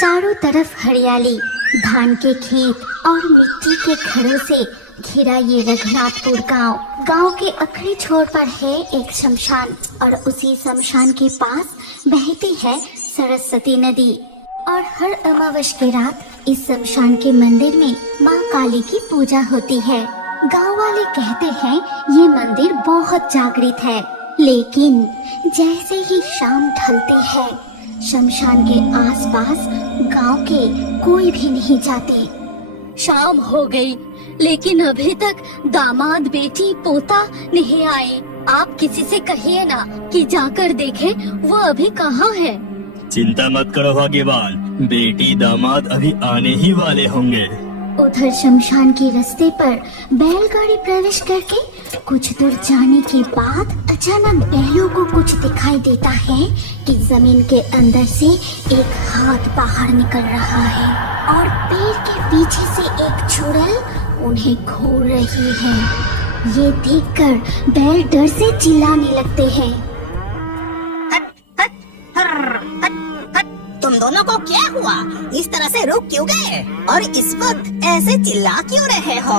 चारों तरफ हरियाली, धान के खेत और मिट्टी के घरों से घिरा ये रघुनाथपुर गांव के अखरी छोर पर है एक शमशान और उसी शमशान के पास बहती है सरस्वती नदी। और हर अमावस की रात इस शमशान के मंदिर में माँ काली की पूजा होती है। गांव वाले कहते हैं ये मंदिर बहुत जागृत है, लेकिन जैसे ही शाम ढलती है शमशान के आसपास गांव के कोई भी नहीं जाते। शाम हो गई, लेकिन अभी तक दामाद, बेटी, पोता नहीं आए। आप किसी से कहिए ना कि जाकर देखें वो अभी कहाँ है। चिंता मत करो भाग्यवान, बेटी दामाद अभी आने ही वाले होंगे। उधर शमशान के रास्ते पर बैलगाड़ी प्रवेश करके कुछ दूर जाने के बाद अचानक बैलों को कुछ दिखाई देता है कि जमीन के अंदर से एक हाथ बाहर निकल रहा है और पेड़ के पीछे से एक चुड़ैल उन्हें घूर रही है। ये देखकर बैल डर से चिल्लाने लगते हैं। तुम दोनों को क्या हुआ? इस तरह से रुक क्यों गए और इस वक्त ऐसे चिल्ला क्यों रहे हो?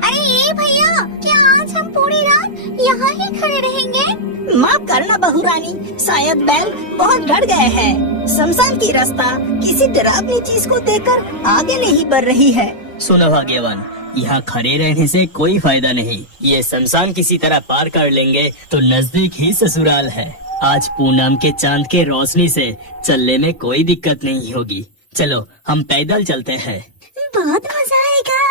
अरे ये भैया, क्या आज हम पूरी रात यहाँ ही खड़े रहेंगे? माफ करना बहू रानी, शायद बैल बहुत डर गए हैं। शमशान की रास्ता किसी डरावनी चीज को देखकर आगे नहीं बढ़ रही है। सुनो भाग्यवान, यहाँ खड़े रहने से कोई फायदा नहीं। ये शमशान किसी तरह पार कर लेंगे तो नजदीक ही ससुराल है। आज पूनम के चांद के रोशनी से चलने में कोई दिक्कत नहीं होगी। चलो हम पैदल चलते हैं। बहुत मजा आएगा।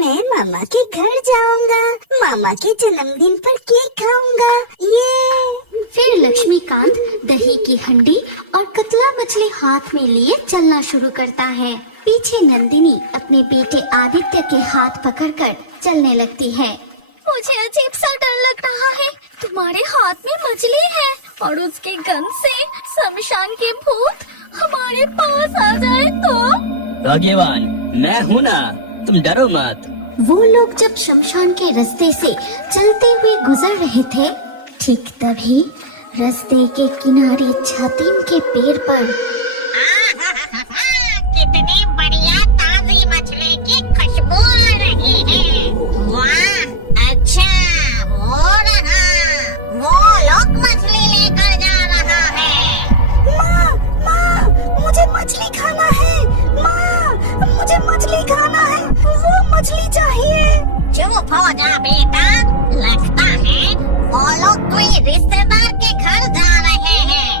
मैं मामा के घर जाऊंगा, मामा के जन्मदिन पर केक खाऊंगा। ये फिर लक्ष्मीकांत दही की हंडी और कतला मछली हाथ में लिए चलना शुरू करता है। पीछे नंदिनी अपने बेटे आदित्य के हाथ पकड़कर चलने लगती है। मुझे अजीब सा डर लग रहा है। तुम्हारे हाथ में मछली है और उसके गंध से शमशान के भूत हमारे पास आ जाए तो। भाग्यवान, मैं हूँ ना, तुम डरो मत। वो लोग जब शमशान के रास्ते से चलते हुए गुजर रहे थे, ठीक तभी रास्ते के किनारे छतीन के पेड़ पर कितनी बढ़िया ताजी मछली की खुशबू आ रही है। वाह, अच्छा हो रहा, वो लोग मछली लेकर जा रहा है। माँ, मुझे मछली खाना है। माँ, मुझे मछली खाना है, वो मछली चाहिए। चुप हो जा बेटा, लगता है वो लोग कोई रिश्तेदार के घर जा रहे हैं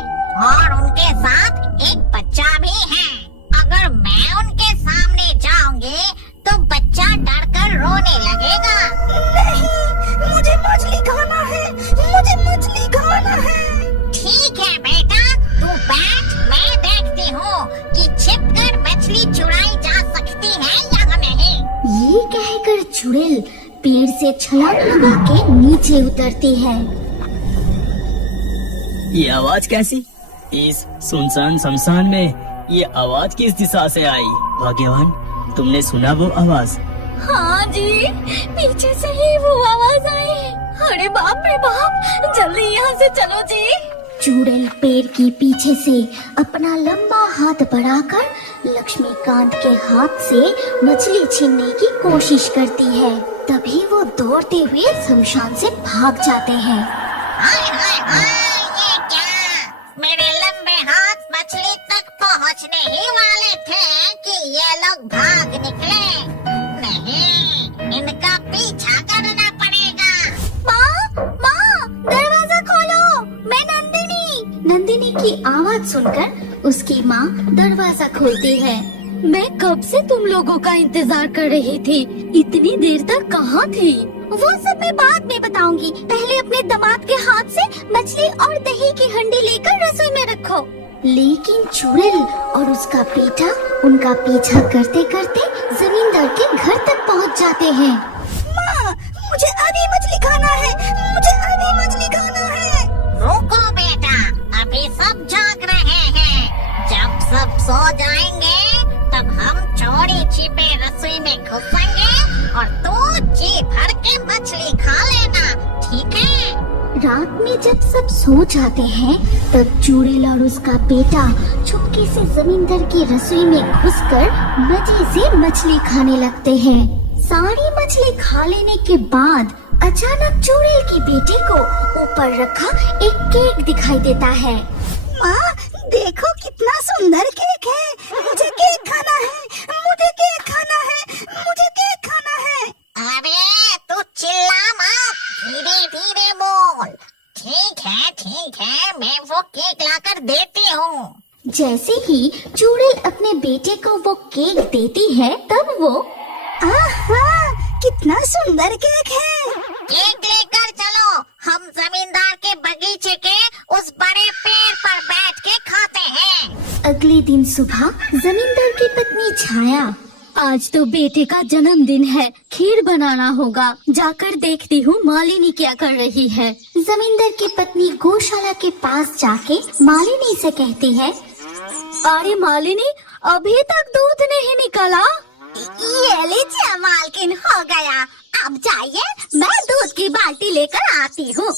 और उनके साथ एक बच्चा भी है। अगर मैं उनके सामने जाऊंगी तो बच्चा डरकर रोने लगेगा। नहीं, मुझे मछली खाना है, मुझे मछली खाना है। ठीक है बेटा, तू बैठ, मैं देखती हूँ कि छिपकर मछली चुराई जा सकती है या नहीं। ये कहकर चुड़ैल पेड़ से छलांग लगा के नीचे उतरती है। ये आवाज कैसी? इस सुनसान शमशान में ये आवाज किस दिशा से आई? भाग्यवान, तुमने सुना वो आवाज? हाँ जी, पीछे से ही वो आवाज आई। अरे बाप रे बाप, जल्दी यहाँ से चलो जी। चुड़ैल पेड़ के पीछे से अपना लंबा हाथ बढ़ाकर लक्ष्मीकांत के हाथ से मछली छीनने की कोशिश करती है। तभी वो दौड़ते हुए शमशान से भाग जाते हैं। हाय हाय हाय, ये क्या? मेरे लंबे हाथ मछली तक पहुँचने ही वाले थे कि ये लोग भाग निकले। नहीं, इनका पीछा करना पड़ेगा। माँ, दरवाजा खोलो, मैं नंदिनी की आवाज सुनकर उसकी माँ दरवाजा खोलती है। मैं कब से तुम लोगों का इंतजार कर रही थी। इतनी देर तक कहाँ थी? वो सब मैं बाद में बताऊंगी। पहले अपने दामाद के हाथ से मछली और दही की हंडी लेकर रसोई में रखो। लेकिन चुड़ैल और उसका बेटा उनका पीछा करते करते जमींदार के घर तक पहुंच जाते हैं। माँ, मुझे अभी मछली खाना है, मुझे अभी मछली खाना है। रुको बेटा, अभी सब जाग रहे हैं। जब सब सो जाएंगे तब हम चोरी छिपे रसोई में घुसेंगे और तू जी भर के मछली खा लेना, ठीक है? रात में जब सब सो जाते हैं तब चुड़ैल और उसका बेटा छुप चुपके से जमींदार की रसोई में घुसकर मजे से मछली खाने लगते हैं। सारी मछली खा लेने के बाद अचानक चुड़ैल की बेटे को ऊपर रखा एक केक दिखाई देता है। माँ देखो कितना सुंदर केक है, मुझे केक खाना है, मुझे केक खाना है, मुझे केक खाना है। अरे तू चिल्ला मत, धीरे धीरे बोल। ठीक है, मैं वो केक लाकर देती हूँ। जैसे ही चुड़ैल अपने बेटे को वो केक देती है तब वो आहा, कितना सुंदर केक है। केक लेकर चलो, हम जमींदार के बगीचे के उस बड़े पेड़ पर बैठ के खाते हैं। अगले दिन सुबह जमींदार की पत्नी छाया, आज तो बेटे का जन्मदिन है, खीर बनाना होगा। जाकर देखती हूँ मालिनी क्या कर रही है। जमींदार की पत्नी गौशाला के पास जाके मालिनी से कहती है, अरे मालिनी, अभी तक दूध नहीं निकला। ये लीजिए मालकिन, हो गया। अब जाइए, मैं दूध की बाल्टी लेकर आती हूँ।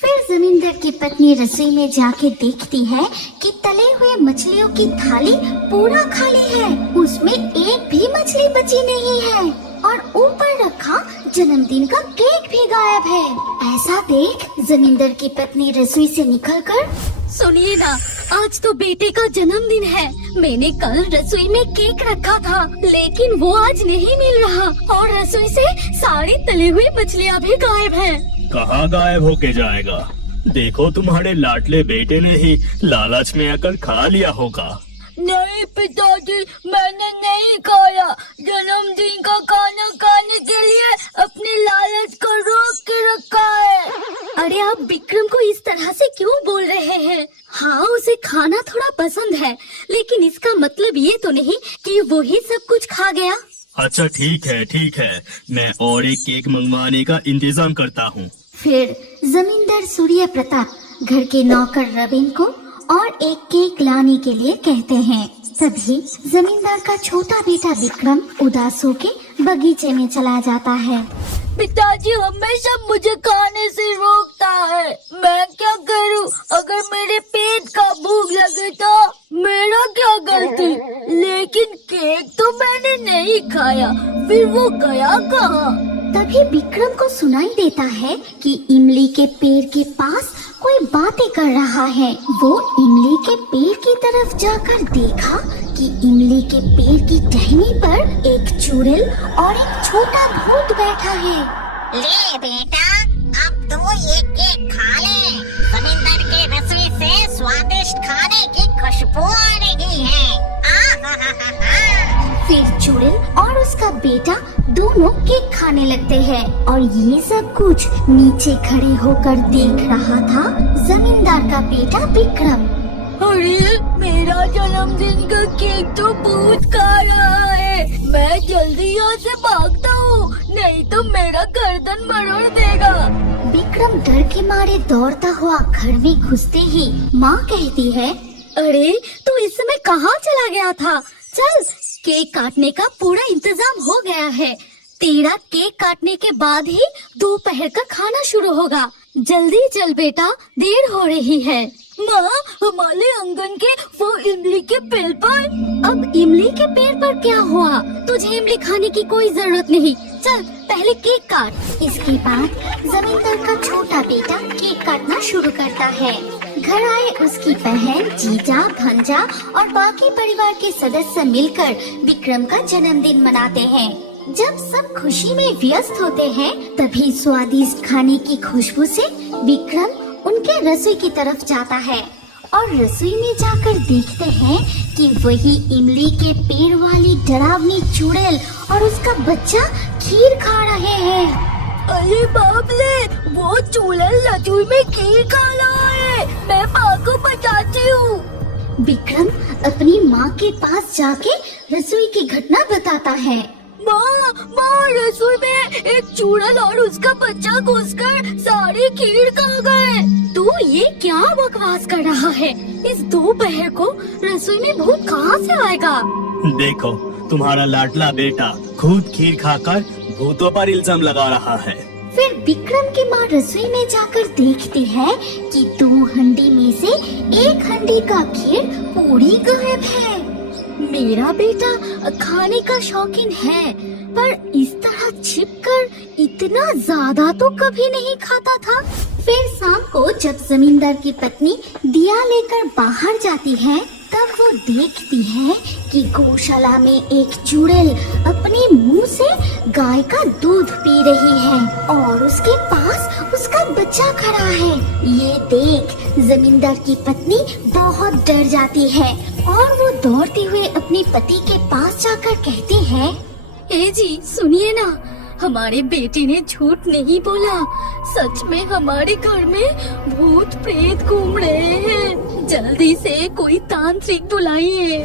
फिर जमींदार की पत्नी रसोई में जाके देखती है कि तले हुए मछलियों की थाली पूरा खाली है, उसमें एक भी मछली बची नहीं है और ऊपर रखा जन्मदिन का केक भी गायब है। ऐसा देख जमींदार की पत्नी रसोई से निकलकर, सुनिए ना, आज तो बेटे का जन्मदिन है। मैंने कल रसोई में केक रखा था, लेकिन वो आज नहीं मिल रहा और रसोई से सारी तली हुई मछलियाँ भी गायब हैं। कहाँ गायब होके जाएगा? देखो तुम्हारे लाडले बेटे ने ही लालच में आकर खा लिया होगा। नहीं पिताजी, मैंने नहीं खाया। जन्मदिन का खाना खाने के लिए अपने लालच को रोक के रखा है। अरे आप विक्रम को इस तरह से क्यों बोल रहे हैं? हाँ, उसे खाना थोड़ा पसंद है, लेकिन इसका मतलब ये तो नहीं कि वो ही सब कुछ खा गया। अच्छा ठीक है, मैं और एक केक मंगवाने का इंतजाम करता हूँ। फिर जमींदार सूर्य प्रताप घर के नौकर रविन को और एक केक लाने के लिए कहते हैं। तभी जमींदार का छोटा बेटा विक्रम उदास होके बगीचे में चला जाता है। पिताजी हमेशा मुझे खाने से रोकता है, मैं क्या करूं? अगर मेरे पेट का भूख लगे तो मेरा क्या गलती? लेकिन केक तो मैंने नहीं खाया, फिर वो गया कहाँ? तभी विक्रम को सुनाई देता है कि इमली के पेड़ के पास कोई बातें कर रहा है। वो इमली के पेड़ की तरफ जाकर देखा कि इमली के पेड़ की टहनी पर एक चुड़ैल और एक छोटा भूत बैठा है। ले बेटा, अब तू ये केक खा ले। जमींदार के रसोई से स्वादिष्ट खाने की खुशबू आ रही है। फिर चुड़ैल और उसका बेटा दोनों केक खाने लगते हैं और ये सब कुछ नीचे खड़े होकर देख रहा था जमींदार का बेटा विक्रम। अरे मेरा जन्मदिन का केक तो भूत खा रहा है, मैं जल्दी यहाँ से भागता हूँ, नहीं तो मेरा गर्दन मरोड़ देगा। विक्रम डर के मारे दौड़ता हुआ घर में घुसते ही माँ कहती है, अरे तू इस समय कहाँ चला गया था? चल, केक काटने का पूरा इंतजाम हो गया है। तेरा केक काटने के बाद ही दोपहर का खाना शुरू होगा। जल्दी चल बेटा, देर हो रही है। माँ, हमारे आंगन के वो इमली के पेड़ पर। अब इमली के पेड़ पर क्या हुआ? तुझे इमली खाने की कोई जरूरत नहीं, चल पहले केक काट। इसके बाद जमींदार का छोटा बेटा केक काटना शुरू करता है। घर आए उसकी बहन, जीजा, भंजा और बाकी परिवार के सदस्य मिलकर विक्रम का जन्मदिन मनाते हैं। जब सब खुशी में व्यस्त होते हैं, तभी स्वादिष्ट खाने की खुशबू से विक्रम उनके रसोई की तरफ जाता है और रसोई में जाकर देखते हैं कि वही इमली के पेड़ वाली डरावनी चुड़ैल और उसका बच्चा खीर खा रहे हैं। अरे बाप रे, वो चुड़ैल रसोई में खीर खा रहा है, मैं माँ को बताती हूँ। विक्रम अपनी माँ के पास जाके रसोई की घटना बताता है। माँ, रसोई में एक चुड़ैल और उसका बच्चा घुसकर सारी खीर खा गए। तू ये क्या बकवास कर रहा है? इस दोपहर को रसोई में भूत कहाँ से आएगा? देखो, तुम्हारा लाडला बेटा खुद खीर खाकर भूतों पर इल्जाम लगा रहा है। फिर विक्रम की माँ रसोई में जाकर देखती है कि 2 हंडी में से 1 हंडी का खीर पूरी गायब है। मेरा बेटा खाने का शौकीन है, पर इस तरह छिपकर इतना ज्यादा तो कभी नहीं खाता था। फिर शाम को जब जमींदार की पत्नी दिया लेकर बाहर जाती है, तब वो देखती है कि गौशाला में एक चुड़ैल अपने मुंह से गाय का दूध पी रही है और उसके पास उसका बच्चा खड़ा है। ये देख जमींदार की पत्नी बहुत डर जाती है और वो दौड़ते हुए अपने पति के पास जाकर कहती है, ए जी सुनिए ना, हमारे बेटे ने झूठ नहीं बोला। सच में हमारे घर में भूत प्रेत घूम रहे हैं। जल्दी से कोई तांत्रिक बुलाइए।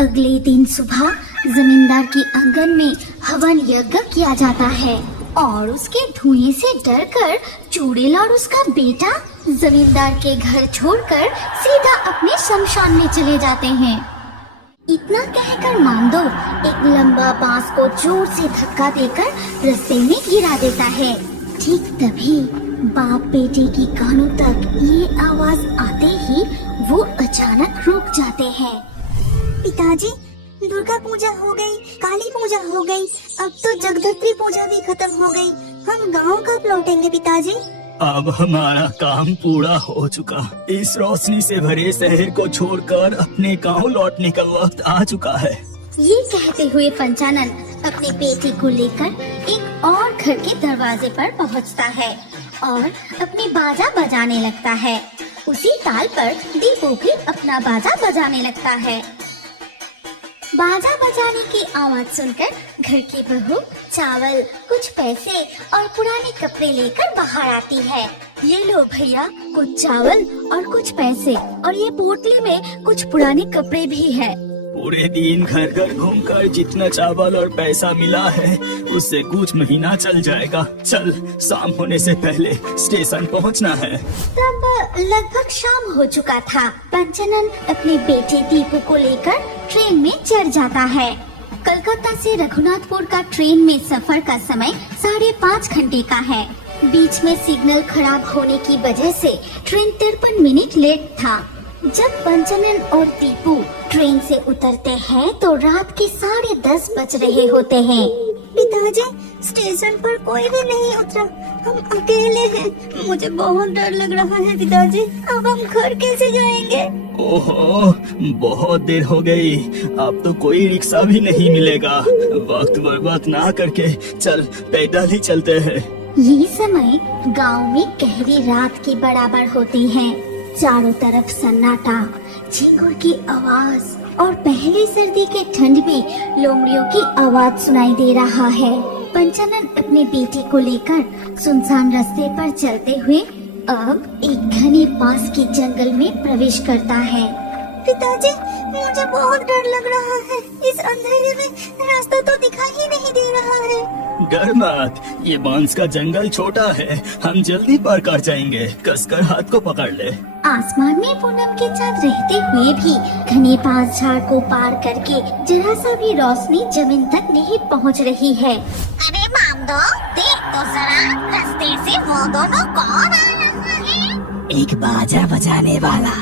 अगले दिन सुबह जमींदार के आंगन में हवन यज्ञ किया जाता है और उसके धुएं से डरकर चुड़ैल और उसका बेटा जमींदार के घर छोड़कर सीधा अपने शमशान में चले जाते हैं। इतना कहकर मांदो एक लंबा बांस को जोर से धक्का देकर रास्ते में गिरा देता है। ठीक तभी बाप बेटे की कानों तक ये आवाज आते ही वो अचानक रुक जाते हैं। पिताजी, दुर्गा पूजा हो गई, काली पूजा हो गई, अब तो जगधत्री पूजा भी खत्म हो गई। हम गांव कब लौटेंगे पिताजी? अब हमारा काम पूरा हो चुका। इस रोशनी से भरे शहर को छोड़कर अपने गांव लौटने का वक्त आ चुका है। ये कहते हुए पंचानन अपने बेटे को लेकर एक और घर के दरवाजे पर पहुंचता है और अपनी बाजा बजाने लगता है। उसी ताल पर दीपू भी अपना बाजा बजाने लगता है। बाजा बजाने की आवाज सुनकर घर की बहू चावल, कुछ पैसे और पुराने कपड़े लेकर बाहर आती है। ये लो भैया, कुछ चावल और कुछ पैसे, और ये पोटली में कुछ पुराने कपड़े भी है। पूरे दिन घर घर घूमकर जितना चावल और पैसा मिला है उससे कुछ महीना चल जाएगा। चल, शाम होने से पहले स्टेशन पहुंचना है। तब लगभग शाम हो चुका था। पंचानन अपने बेटे दीपू को लेकर ट्रेन में चढ़ जाता है। कलकत्ता से रघुनाथपुर का ट्रेन में सफर का समय 5.5 घंटे का है। बीच में सिग्नल खराब होने की वजह से ट्रेन 53 मिनट लेट था। जब पंचानन और दीपू ट्रेन से उतरते हैं तो रात के 10:30 बज रहे होते हैं। पिताजी, स्टेशन पर कोई भी नहीं उतरा, हम अकेले हैं। मुझे बहुत डर लग रहा है पिताजी। अब हम घर कैसे जाएंगे? ओहो, बहुत देर हो गई। अब तो कोई रिक्शा भी नहीं मिलेगा। वक्त बर्बाद ना करके चल, पैदल ही चलते हैं। ये समय गांव में गहरी रात के बराबर होती है। चारों तरफ सन्नाटा, झिंगुर की आवाज और पहली सर्दी के ठंड में लोमड़ियों की आवाज सुनाई दे रहा है। पंचानन अपने बेटे को लेकर सुनसान रास्ते पर चलते हुए अब एक घने बांस के जंगल में प्रवेश करता है। पिताजी, मुझे बहुत डर लग रहा है। इस अंधेरे में रास्ता तो दिखाई ही नहीं दे रहा है। डर मत, ये बांस का जंगल छोटा है, हम जल्दी पार कर जाएंगे। कसकर हाथ को पकड़ ले। आसमान में पूनम के चाँद रहते हुए भी घने बांस झाड़ को पार करके जरा सा भी रोशनी जमीन तक नहीं पहुंच रही है। अरे मामदो, देख तो जरा, रास्ते से वो दोनों कौन आ रहा है? एक बाजा बजाने वाला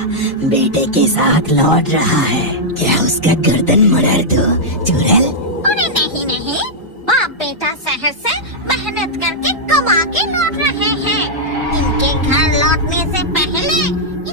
बेटे के साथ लौट रहा है। क्या उसका गर्दन मरोड़ दो चुड़ैल? अरे नहीं नहीं, बाप बेटा शहर से मेहनत करके कमा के लौट रहे हैं। इनके घर लौटने से पहले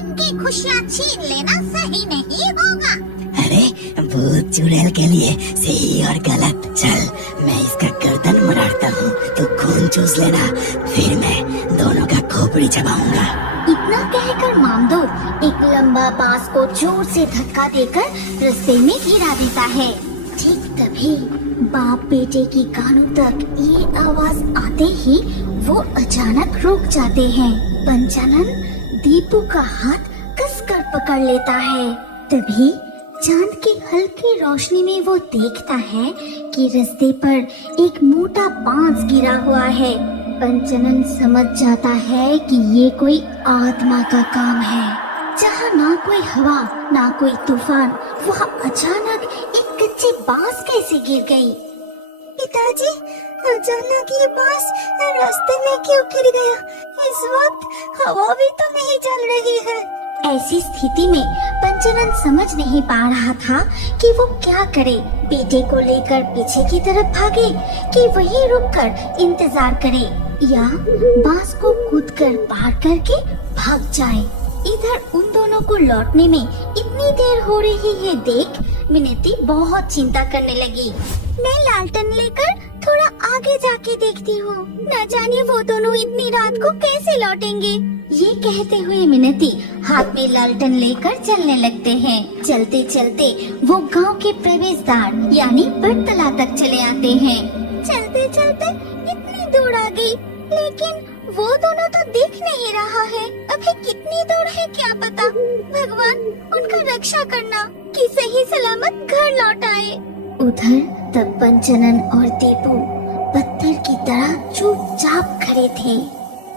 इनकी खुशियाँ छीन लेना सही नहीं होगा। अरे भूत चुड़ैल के लिए सही और गलत। चल, मैं इसका गर्दन मरोड़ता हूँ, तो खून चूस लेना, फिर मैं दोनों का खोपड़ी चबाऊंगा। इतना कहकर मामदो एक लंबा बांस को जोर से धक्का देकर रास्ते में गिरा देता है। ठीक तभी बाप बेटे की कानों तक ये आवाज आते ही वो अचानक रुक जाते हैं। पंचानन दीपू का हाथ कसकर पकड़ लेता है। तभी चांद की हल्की रोशनी में वो देखता है कि रास्ते पर एक मोटा बांस गिरा हुआ है। पंचानन समझ जाता है कि ये कोई आत्मा का काम है। जहाँ ना कोई हवा ना कोई तूफान, वहाँ अचानक एक कच्चे बांस कैसे गिर गई? पिताजी, अचानक ये बांस रास्ते में क्यों गिर गया? इस वक्त हवा भी तो नहीं चल रही है। ऐसी स्थिति में पंचनन समझ नहीं पा रहा था कि वो क्या करे। बेटे को लेकर पीछे की तरफ भागे कि वहीं रुककर इंतजार करे या बांस को कूदकर पार करके भाग जाए। इधर उन दोनों को लौटने में इतनी देर हो रही है देख मिनती बहुत चिंता करने लगी। मैं लालटेन लेकर थोड़ा आगे जाके देखती हूँ, न जाने वो दोनों इतनी रात को कैसे लौटेंगे। ये कहते हुए मिनती हाथ में लालटेन लेकर चलने लगते हैं। चलते चलते वो गांव के प्रवेश द्वार यानी बड़तला तक चले आते हैं। चलते चलते इतनी दूर आ गई, लेकिन वो दोनों तो दिख नहीं रहा है। अभी कितनी दूर है क्या पता। भगवान उनका रक्षा करना कि सही सलामत घर लौट आए। उधर तब पंचनन और दीपू पत्थर की तरह चुपचाप खड़े थे।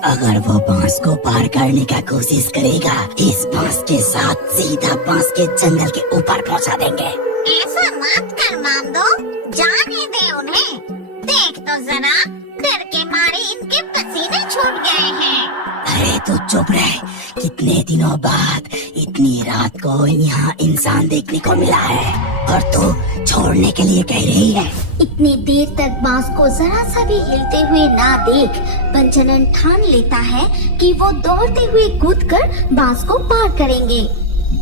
अगर वो बांस को पार करने का कोशिश करेगा, इस बांस के साथ सीधा बांस के जंगल के ऊपर पहुंचा देंगे। ऐसा मत कर मामदो, जाने दे उन्हें। देख तो जरा, डर के मारे इनके पसीने छूट गए हैं। अरे तू चुप रह। कितने दिनों बाद इतनी रात को यहाँ इंसान देखने को मिला है और तू छोड़ने के लिए कह रही है। इतनी देर तक बांस को जरा सा भी हिलते हुए ना देख पंचनन ठान लेता है कि वो दौड़ते हुए कूदकर बांस को पार करेंगे।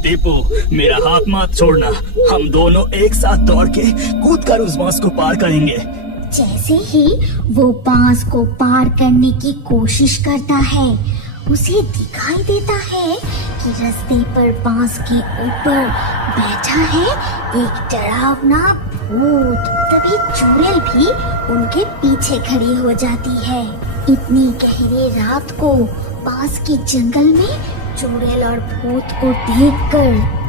दीपू, मेरा हाथ मत छोड़ना। हम दोनों एक साथ दौड़ के कूदकर उस बांस को पार करेंगे। जैसे ही वो बांस को पार करने की कोशिश करता है, उसे दिखाई देता है कि रास्ते पर बांस के ऊपर बैठा है एक डरावना भूत। तभी चुड़ैल भी उनके पीछे खड़ी हो जाती है। इतनी गहरी रात को बांस के जंगल में चुड़ैल और भूत को देखकर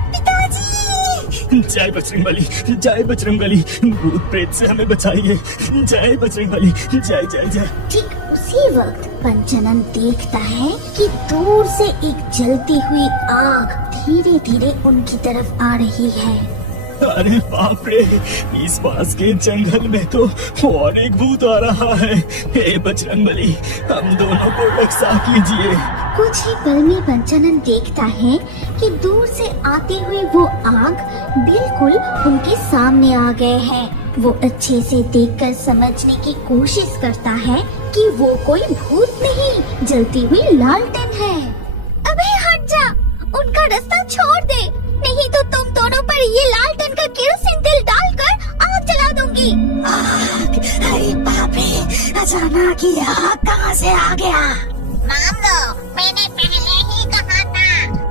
जय बजरंगबली, जय बजरंगबली, भूत प्रेत से हमें बचाइए। जय बजरंगबली, जय जय जय। ठीक उसी वक्त पंचनन देखता है कि दूर से एक जलती हुई आग धीरे धीरे उनकी तरफ आ रही है। अरे बाप रे, इस पास के जंगल में तो और एक भूत आ रहा है। हे बजरंगबली, हम दोनों को रक्षा कीजिए। कुछ ही पल में पंचनन देखता है कि दूर से आते हुए वो आग बिल्कुल उनके सामने आ गए हैं। वो अच्छे से देखकर समझने की कोशिश करता है कि वो कोई भूत नहीं, जलती हुई लालटेन है। अबे हट जा, उनका रास्ता छोड़ दे, नहीं तो तुम दोनों पर ये लालटेन का केरोसिन तेल डालकर आग जला दूंगी। आग! अरे बाप रे, अचानक ये आग कहाँ से आ गया? मामदो, मैंने पहले ही कहा था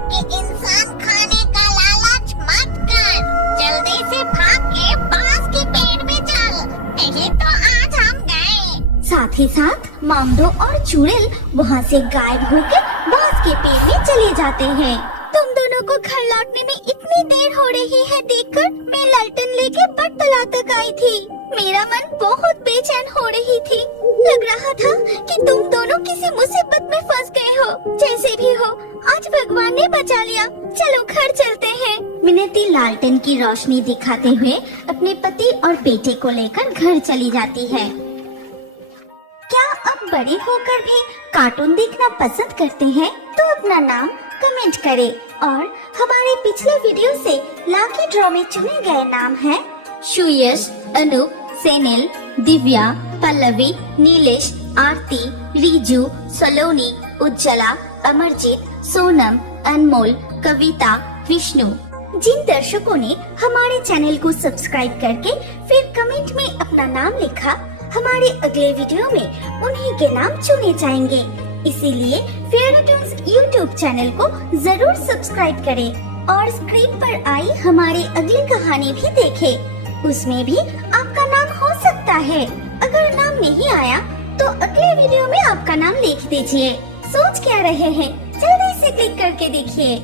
कि इंसान खाने का लालच मत कर। जल्दी से भाग के बांस के पेड़ में चल, नहीं तो आज हम गए। साथ ही साथ मामदो और चुड़ैल वहाँ से गायब होकर बांस के पेड़ में चले जाते हैं। तुम दोनों को घर लौटने में इतनी देर हो रही है देखकर मैं लालटेन लेके बड़तला तक आई थी। मेरा मन बहुत बेचैन हो रही थी। लग रहा था कि तुम दोनों किसी मुसीबत में फंस गए हो। जैसे भी हो, आज भगवान ने बचा लिया। चलो घर चलते हैं। मिनती लालटेन की रोशनी दिखाते हुए अपने पति और बेटे को लेकर घर चली जाती है। क्या आप बड़े होकर भी कार्टून देखना पसंद करते हैं? तो अपना नाम कमेंट करें और हमारे पिछले वीडियो से लाकी ड्रॉ में चुने गए नाम हैं सुयश, अनूप, सेनिल, दिव्या, पल्लवी, नीलेश, आरती, रीजू, सलोनी, उज्जला, अमरजीत, सोनम, अनमोल, कविता, विष्णु। जिन दर्शकों ने हमारे चैनल को सब्सक्राइब करके फिर कमेंट में अपना नाम लिखा, हमारे अगले वीडियो में उन्हीं के नाम चुने जाएंगे। इसीलिए फेयरी ट्यून्स यूट्यूब चैनल को जरूर सब्सक्राइब करें और स्क्रीन पर आई हमारी अगली कहानी भी देखें। उसमें भी आपका नाम हो सकता है। अगर नाम नहीं आया तो अगले वीडियो में आपका नाम लिख दीजिए। सोच क्या रहे हैं? जल्दी से क्लिक करके देखिए।